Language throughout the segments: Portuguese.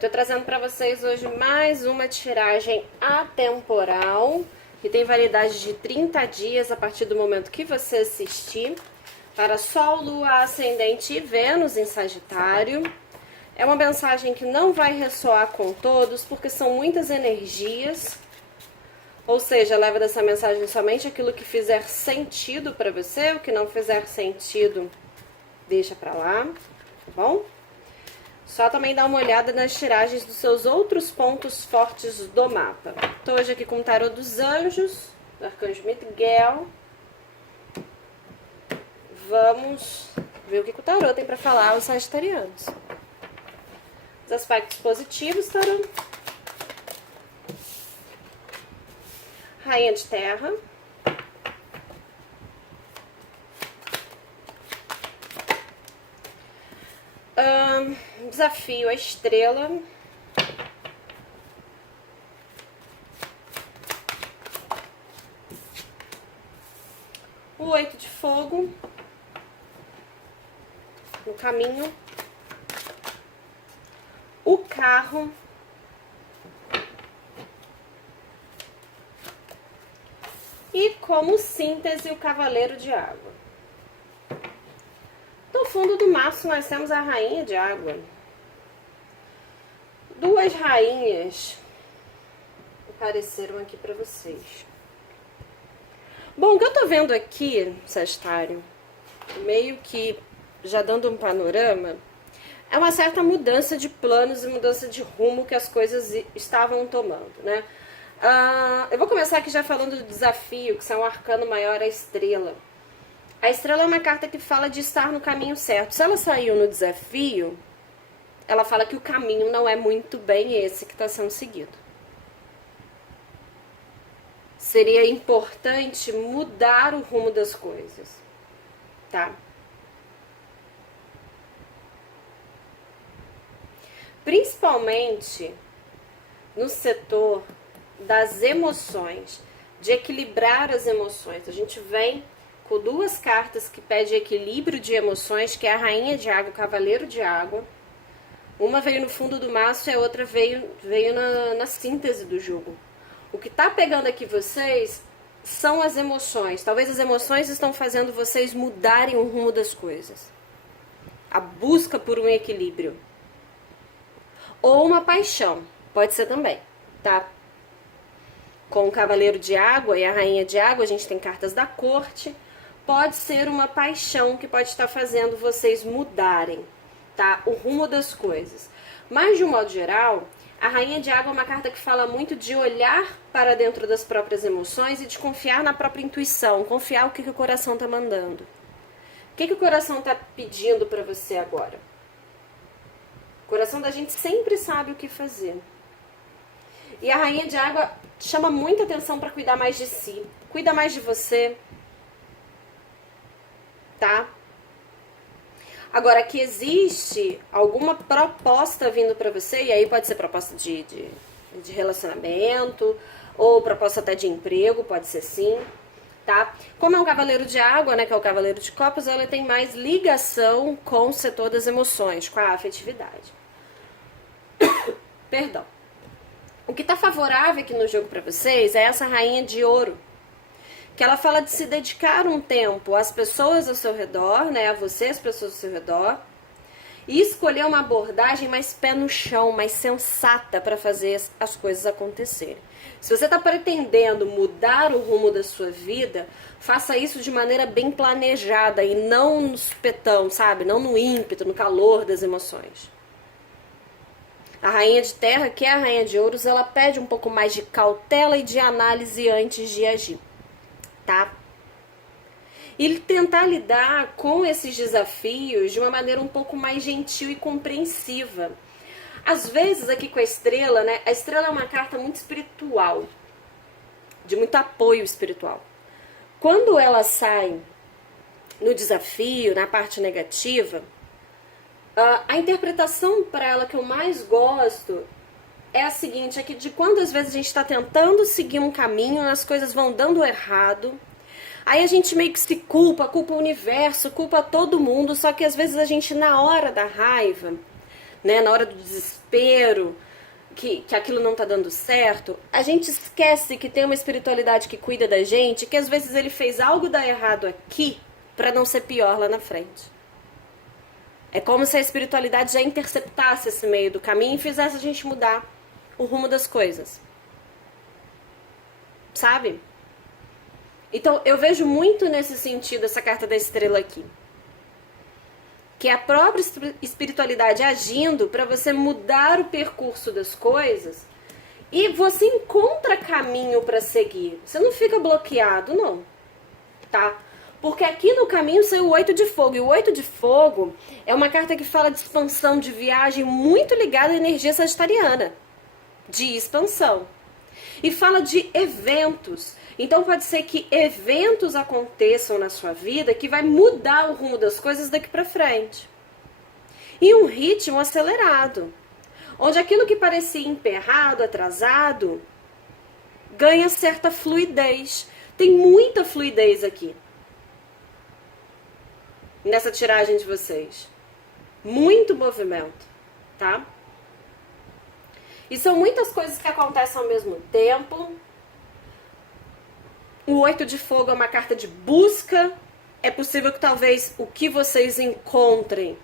Tô trazendo para vocês hoje mais uma tiragem atemporal, que tem validade de 30 dias a partir do momento que você assistir, para Sol, Lua, Ascendente e Vênus em Sagitário. É uma mensagem que não vai ressoar com todos, porque são muitas energias, ou seja, leva dessa mensagem somente aquilo que fizer sentido para você, o que não fizer sentido, deixa para lá, tá bom? Só também dá uma olhada nas tiragens dos seus outros pontos fortes do mapa. Tô hoje aqui com o tarô dos anjos, do arcanjo Miguel. Vamos ver o que o tarô tem para falar aos sagitarianos. Os aspectos positivos, tarô. Rainha de Terra. Desafio a estrela. O 8 de fogo. O caminho. O carro. E como síntese, o cavaleiro de água. No fundo do maço nós temos a rainha de água. Duas rainhas apareceram aqui para vocês. Bom, o que eu tô vendo aqui, Sagitário, meio que já dando um panorama, é uma certa mudança de planos e mudança de rumo que as coisas estavam tomando, né? Eu vou começar aqui já falando do desafio, que são o arcano maior, a estrela. A estrela é uma carta que fala de estar no caminho certo. Se ela saiu no desafio, ela fala que o caminho não é muito bem esse que está sendo seguido. Seria importante mudar o rumo das coisas, tá? Principalmente no setor das emoções, de equilibrar as emoções. A gente vem com duas cartas que pedem equilíbrio de emoções, que é a Rainha de Água e o Cavaleiro de Água. Uma veio no fundo do maço e a outra veio na síntese do jogo. O que tá pegando aqui vocês são as emoções. Talvez as emoções estão fazendo vocês mudarem o rumo das coisas. A busca por um equilíbrio. Ou uma paixão, pode ser também, tá? Com o Cavaleiro de Água e a Rainha de Água, a gente tem cartas da corte. Pode ser uma paixão que pode estar fazendo vocês mudarem, tá? O rumo das coisas. Mas, de um modo geral, a Rainha de Água é uma carta que fala muito de olhar para dentro das próprias emoções e de confiar na própria intuição, confiar o que o coração tá mandando. O que o coração tá pedindo para você agora? O coração da gente sempre sabe o que fazer. E a Rainha de Água chama muita atenção para cuidar mais de si. Cuida mais de você. Tá? Agora, que existe alguma proposta vindo para você, e aí pode ser proposta de relacionamento, ou proposta até de emprego, pode ser sim, tá? Como é um cavaleiro de água, né, que é o cavaleiro de copas, ela tem mais ligação com o setor das emoções, com a afetividade. Perdão. O que tá favorável aqui no jogo para vocês é essa rainha de ouro, que ela fala de se dedicar um tempo às pessoas ao seu redor, né, a você, as pessoas ao seu redor, e escolher uma abordagem mais pé no chão, mais sensata para fazer as coisas acontecerem. Se você está pretendendo mudar o rumo da sua vida, faça isso de maneira bem planejada e não no supetão, sabe? Não no ímpeto, no calor das emoções. A Rainha de Terra, que é a Rainha de Ouros, ela pede um pouco mais de cautela e de análise antes de agir. Tá? E tentar lidar com esses desafios de uma maneira um pouco mais gentil e compreensiva. Às vezes aqui com a estrela, né? A estrela é uma carta muito espiritual, de muito apoio espiritual. Quando ela sai no desafio, na parte negativa, a interpretação para ela que eu mais gosto é a seguinte, é que de quantas vezes a gente está tentando seguir um caminho, as coisas vão dando errado, aí a gente meio que se culpa o universo, culpa todo mundo, só que às vezes a gente na hora da raiva né, na hora do desespero, que aquilo não tá dando certo, a gente esquece que tem uma espiritualidade que cuida da gente, que às vezes ele fez algo dar errado aqui para não ser pior lá na frente. É como se a espiritualidade já interceptasse esse meio do caminho e fizesse a gente mudar o rumo das coisas. Sabe? Então, eu vejo muito nesse sentido essa carta da estrela aqui. Que é a própria espiritualidade agindo para você mudar o percurso das coisas e você encontra caminho para seguir. Você não fica bloqueado, não. Tá? Porque aqui no caminho saiu o 8 de fogo. E o 8 de fogo é uma carta que fala de expansão, de viagem, muito ligada à energia sagitariana. De expansão. E fala de eventos. Então pode ser que eventos aconteçam na sua vida que vai mudar o rumo das coisas daqui para frente. E um ritmo acelerado. Onde aquilo que parecia emperrado, atrasado, ganha certa fluidez. Tem muita fluidez aqui. Nessa tiragem de vocês. Muito movimento, tá? E são muitas coisas que acontecem ao mesmo tempo. O 8 de fogo é uma carta de busca. É possível que talvez o que vocês encontrem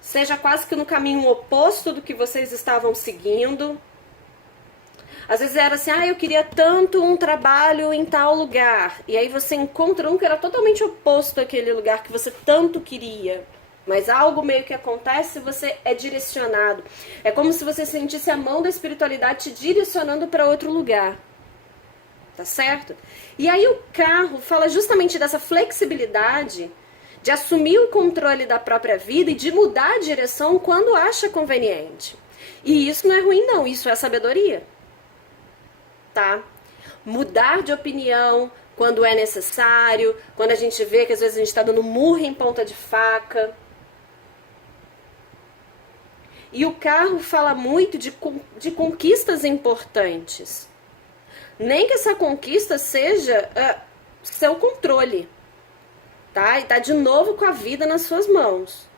seja quase que no caminho oposto do que vocês estavam seguindo. Às vezes era assim, eu queria tanto um trabalho em tal lugar. E aí você encontra um que era totalmente oposto àquele lugar que você tanto queria. Mas algo meio que acontece e você é direcionado. É como se você sentisse a mão da espiritualidade te direcionando para outro lugar. Tá certo? E aí o carro fala justamente dessa flexibilidade de assumir o controle da própria vida e de mudar a direção quando acha conveniente. E isso não é ruim não, isso é sabedoria. Tá? Mudar de opinião quando é necessário, quando a gente vê que às vezes a gente está dando murro em ponta de faca. E o carro fala muito de conquistas importantes. Nem que essa conquista seja seu controle, tá? E tá de novo com a vida nas suas mãos.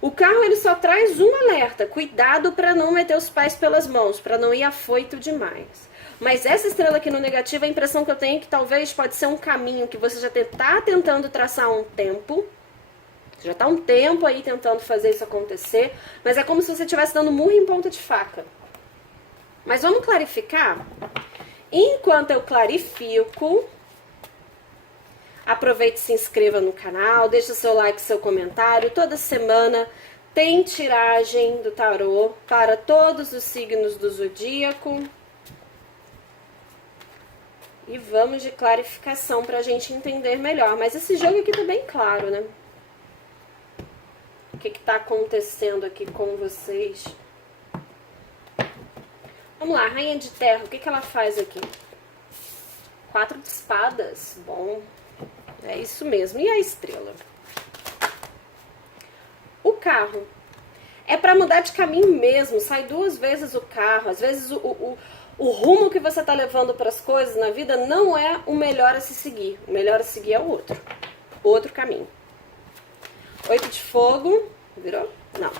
O carro ele só traz um alerta, cuidado para não meter os pés pelas mãos, para não ir afoito demais. Mas essa estrela aqui no negativo, a impressão que eu tenho é que talvez pode ser um caminho que você já está tentando traçar há um tempo. Já está um tempo aí tentando fazer isso acontecer, mas é como se você estivesse dando murro em ponta de faca. Mas vamos clarificar? Enquanto eu clarifico, aproveite e se inscreva no canal, deixa seu like, seu comentário. Toda semana tem tiragem do tarô para todos os signos do zodíaco. E vamos de clarificação para a gente entender melhor. Mas esse jogo aqui tá bem claro, né? O que está acontecendo aqui com vocês? Vamos lá, Rainha de Terra, o que ela faz aqui? 4 de espadas, bom, é isso mesmo. E a estrela? O carro. É para mudar de caminho mesmo, sai 2 vezes o carro. Às vezes o rumo que você está levando para as coisas na vida não é o melhor a se seguir. O melhor a seguir é o outro caminho. 8 de fogo, virou? Não.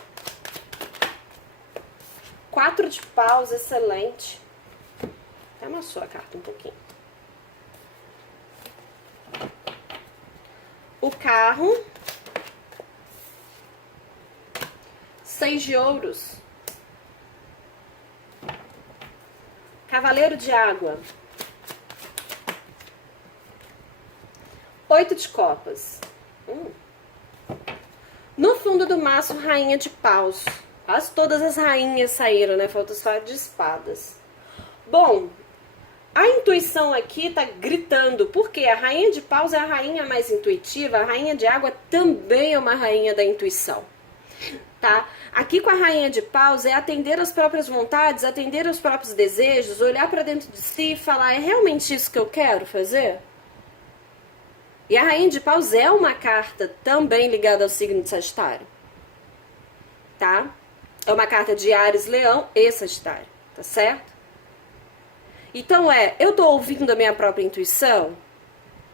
4 de paus, excelente. Até amassou a carta um pouquinho. O carro. 6 de ouros. Cavaleiro de água. 8 de copas. No fundo do maço, rainha de paus. Quase todas as rainhas saíram, né? Falta só de espadas. Bom, a intuição aqui tá gritando, porque a rainha de paus é a rainha mais intuitiva, a rainha de água também é uma rainha da intuição, tá? Aqui com a rainha de paus é atender às próprias vontades, atender aos próprios desejos, olhar para dentro de si e falar, é realmente isso que eu quero fazer? E a rainha de paus é uma carta também ligada ao signo de Sagitário, tá? É uma carta de Áries, Leão e Sagitário, tá certo? Então eu tô ouvindo a minha própria intuição?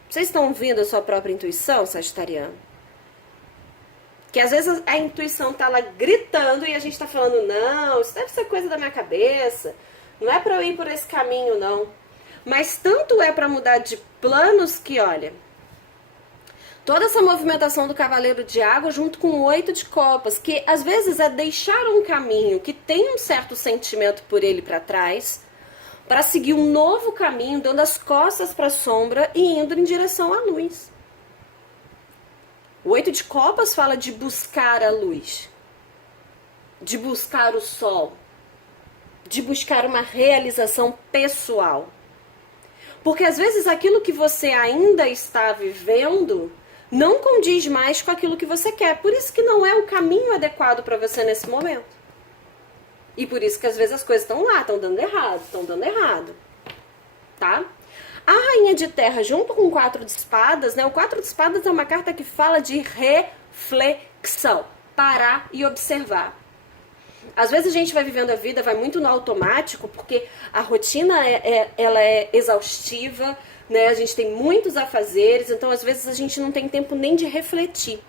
Vocês estão ouvindo a sua própria intuição, Sagitariano? Que às vezes a intuição tá lá gritando e a gente tá falando, não, isso deve ser coisa da minha cabeça, não é pra eu ir por esse caminho, não. Mas tanto é pra mudar de planos que, olha, toda essa movimentação do Cavaleiro de Água junto com o 8 de Copas, que às vezes é deixar um caminho que tem um certo sentimento por ele pra trás, para seguir um novo caminho, dando as costas para a sombra e indo em direção à luz. O 8 de Copas fala de buscar a luz, de buscar o sol, de buscar uma realização pessoal. Porque às vezes aquilo que você ainda está vivendo não condiz mais com aquilo que você quer. Por isso que não é o caminho adequado para você nesse momento. E por isso que às vezes as coisas estão lá, estão dando errado, tá? A Rainha de Terra junto com o 4 de Espadas, né? O 4 de Espadas é uma carta que fala de reflexão, parar e observar. Às vezes a gente vai vivendo a vida, vai muito no automático, porque a rotina ela é exaustiva, né? A gente tem muitos afazeres, então às vezes a gente não tem tempo nem de refletir.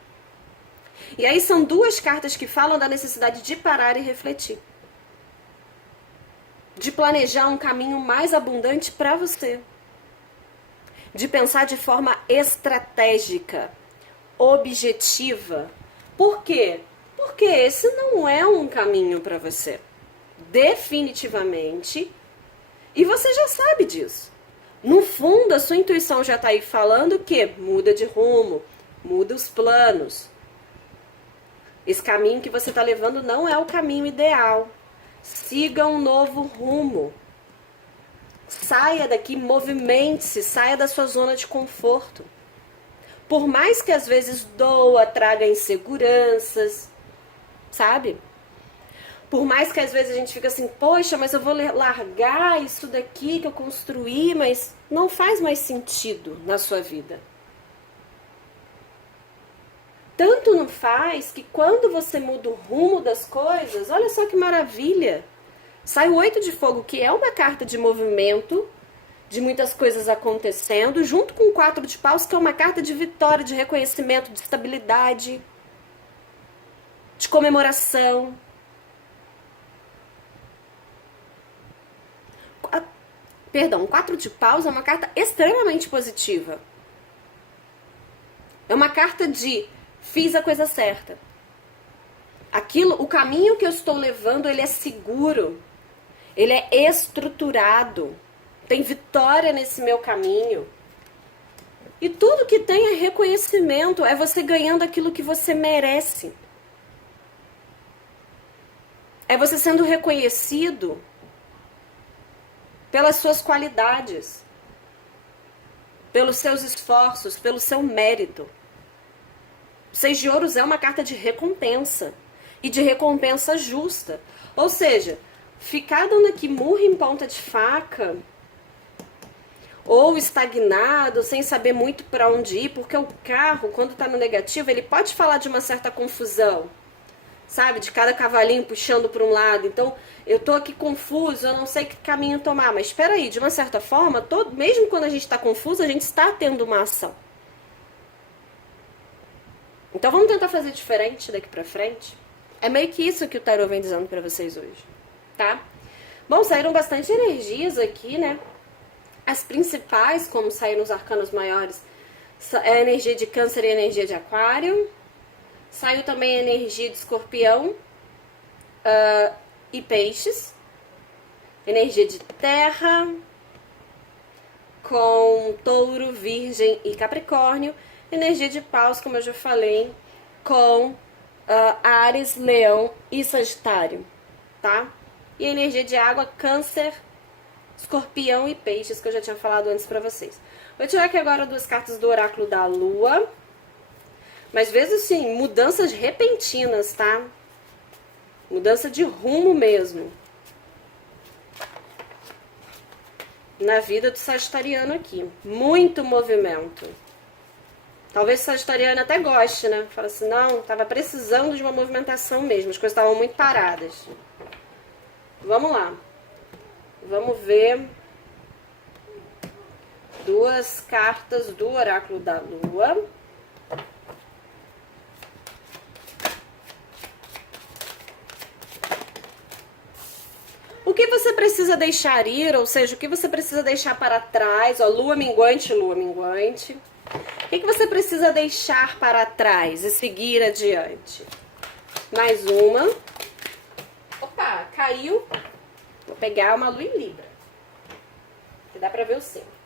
E aí são duas cartas que falam da necessidade de parar e refletir. De planejar um caminho mais abundante para você. De pensar de forma estratégica, objetiva. Por quê? Porque esse não é um caminho para você. Definitivamente. E você já sabe disso. No fundo, a sua intuição já está aí falando que muda de rumo, muda os planos. Esse caminho que você está levando não é o caminho ideal. Siga um novo rumo. Saia daqui, movimente-se, saia da sua zona de conforto. Por mais que às vezes doa, traga inseguranças, sabe? Por mais que às vezes a gente fica assim, poxa, mas eu vou largar isso daqui que eu construí, mas não faz mais sentido na sua vida. Tanto não faz que quando você muda o rumo das coisas, olha só que maravilha. Sai o 8 de Fogo, que é uma carta de movimento, de muitas coisas acontecendo, junto com o 4 de Paus, que é uma carta de vitória, de reconhecimento, de estabilidade, de comemoração. Perdão, o 4 de Paus é uma carta extremamente positiva. É uma carta de fiz a coisa certa. O caminho que eu estou levando, ele é seguro. Ele é estruturado. Tem vitória nesse meu caminho. E tudo que tem é reconhecimento. É você ganhando aquilo que você merece. É você sendo reconhecido pelas suas qualidades, pelos seus esforços, pelo seu mérito. 6 de Ouros é uma carta de recompensa. E de recompensa justa. Ou seja, ficar dando aqui murro em ponta de faca, ou estagnado, sem saber muito para onde ir, porque o carro, quando está no negativo, ele pode falar de uma certa confusão, sabe? De cada cavalinho puxando para um lado. Então, eu tô aqui confuso, eu não sei que caminho tomar. Mas espera aí, de uma certa forma, mesmo quando a gente está confuso, a gente está tendo uma ação. Então, vamos tentar fazer diferente daqui para frente. É meio que isso que o tarô vem dizendo para vocês hoje, tá? Bom, saíram bastante energias aqui, né? As principais, como saíram os arcanos maiores, é a energia de Câncer e a energia de Aquário. Saiu também a energia de Escorpião e Peixes. Energia de Terra, com Touro, Virgem e Capricórnio. Energia de Paus, como eu já falei, com Áries, Leão e Sagitário, tá? E a energia de água, Câncer, Escorpião e Peixes, que eu já tinha falado antes pra vocês. Vou tirar aqui agora 2 cartas do Oráculo da Lua. Mas veja assim, mudanças repentinas, tá? Mudança de rumo mesmo. Na vida do sagitariano aqui. Muito movimento. Talvez o sagitariano até goste, né? Fala assim, não, tava precisando de uma movimentação mesmo. As coisas estavam muito paradas. Vamos lá. Vamos ver 2 cartas do Oráculo da Lua. que você precisa deixar ir, ou seja, o que você precisa deixar para trás, ó, lua minguante, lua minguante. O que você precisa deixar para trás e seguir adiante? Mais uma. Opa, caiu. Vou pegar uma lua em Libra, que dá pra ver o símbolo.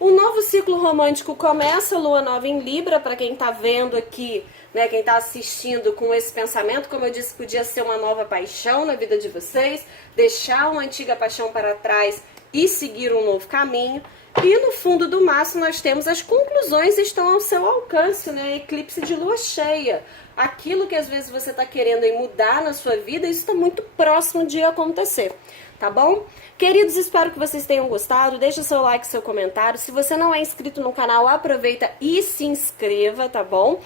Um novo ciclo romântico começa, lua nova em Libra, para quem tá vendo aqui, né, quem tá assistindo com esse pensamento, como eu disse, podia ser uma nova paixão na vida de vocês, deixar uma antiga paixão para trás e seguir um novo caminho. E no fundo do maço nós temos as conclusões estão ao seu alcance, né? Eclipse de lua cheia. Aquilo que às vezes você está querendo mudar na sua vida, isso está muito próximo de acontecer, tá bom? Queridos, espero que vocês tenham gostado. Deixa seu like, seu comentário. Se você não é inscrito no canal, aproveita e se inscreva, tá bom?